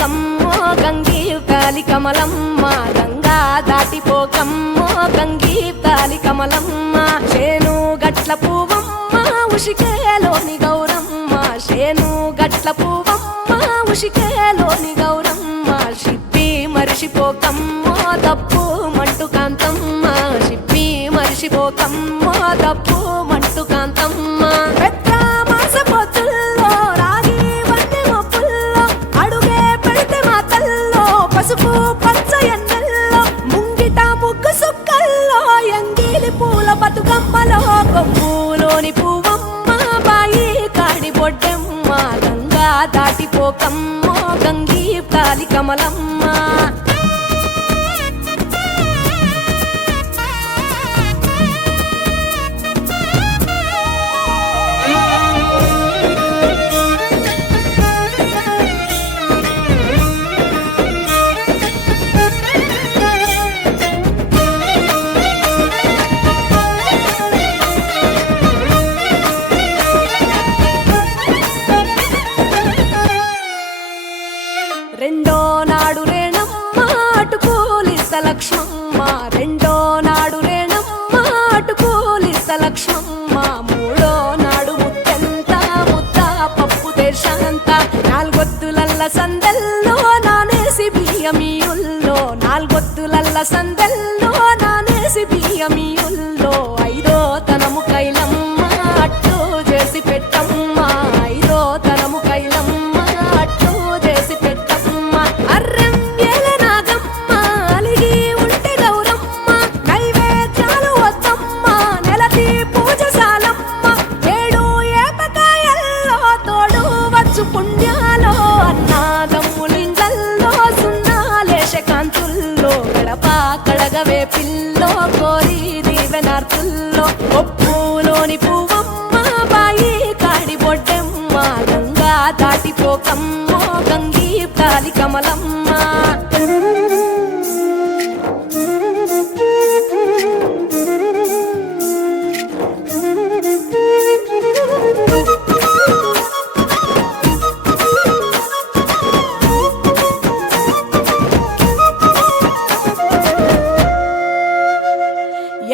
దాటిపోకమ్మో గంగీతాలి కమలమ్మ గంగా దాటిపోకమ్మో గంగీతాలి కమలమ్మ శేను గట్ల పువ్వమ్మ ఉషికేలోని గౌరమ్మ శేను గట్ల పువ్వమ్మ ఉషికేలోని గౌరమ్మ షిప్పి మరిషిపోకమ్మో తప్పు మంటు కాంతమ్మ షిప్పి మరిషిపోకమ్మో తప్పు మంటు కాంతమ్మ పెద్ద మాస పొత్తుల్లో రాగి వన్నె మొప్పుల్లో అడుగే పెడితే మా తల్లో పసుపు పచ్చ ఎన్నెల్లో ముంగిట ముగ్గు సుక్కల్లో ఎంగిలి పూల బతుకమ్మలో కొమ్ములోని పువ్వమ్మ బాయి కాడి బొడ్డెమ్మ గంగా దాటిపోకమ్మో గంగీతాలి కమలమ్మ రెండో నాడు రేణమ్మ అటుకూలిస్త లక్ష్మమ్మ రెండో నాడు రేణమ్మ అటుకూలిస్త లక్ష్మమ్మ మూడో నాడు ముత్తెంత ముద్ద పప్పు దేశంత నాలుగొత్తులల్ల సందెల్లో నానేసి బియ్యమియుల్లో నాలుగొత్తులల్ల సందెల్లో నానేసి బియ్యమియుల్లో ఐదో తనము కైలమ్మ అట్టు చేసి పెట్టమ్మ ఐదో తనము కైలమ్మ అట్టు చేసి పెట్టమ్మ అర్రం ఏల నాగమ్మ అలిగి ఉంటే గౌరమ్మ నైవేద్యాలు వద్దమ్మ నెలతి పూజశాలమ్మ ఏడు ఏపకాయల్లో తోడు వచ్చు పుణ్యాలో అన్నాదమ్ములింగల్లో సున్నాలేశ కాంతుల్లో గడప కడగవే పిల్లో కోరి దీవెనార్తుల్లో ఒప్పులోని పువ్వమ్మ బాయి కాడి బొడ్డెమ్మ గంగా దాటిపోకమ్మో గంగీతాలి కమలమ్మ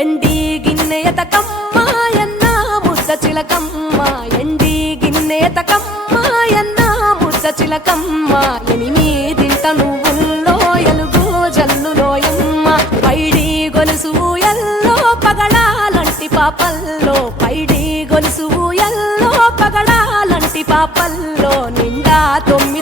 ఎండి గిన్నెయతకమ్మ ఎన్న ముద్ద చిలకమ్మ ఎండి గిన్నెయతకమ్మ ఎన్న ముద్ద చిలకమ్మ ఎనిమిదింట నువ్వుల్లో ఎలుగు జల్లులోయమ్మ పైడి గొలుసు ఎల్లో పగడాలంటి పాపల్లో పైడి గొలుసు ఎల్లో పగడాలంటి పాపల్లో నిండా 9